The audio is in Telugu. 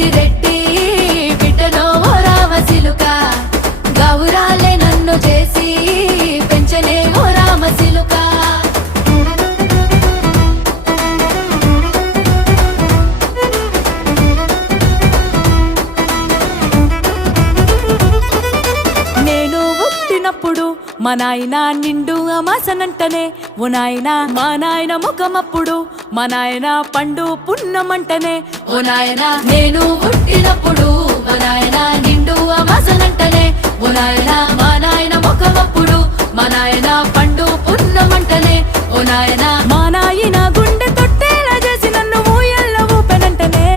పెద్దిరెడ్డి బిడ్డనో ఓ రామసిలుక గౌరాలే నన్ను చేసి పెంచనే ఓ రామసిలుక నేను పుట్టినప్పుడు మా నాయన నిండు అమాసనంటనే ఓ నాయన మా నాయన ముఖమప్పుడు మా నాయన పండు పున్నమంటనే ఓ నాయన నేను పుట్టినప్పుడు మా నాయన నిండు అమాసనంటనే ఓ నాయన మా నాయన ముఖమప్పుడు మా నాయన పండు పున్నమంటనే ఓ నాయన మా నాయన గుండె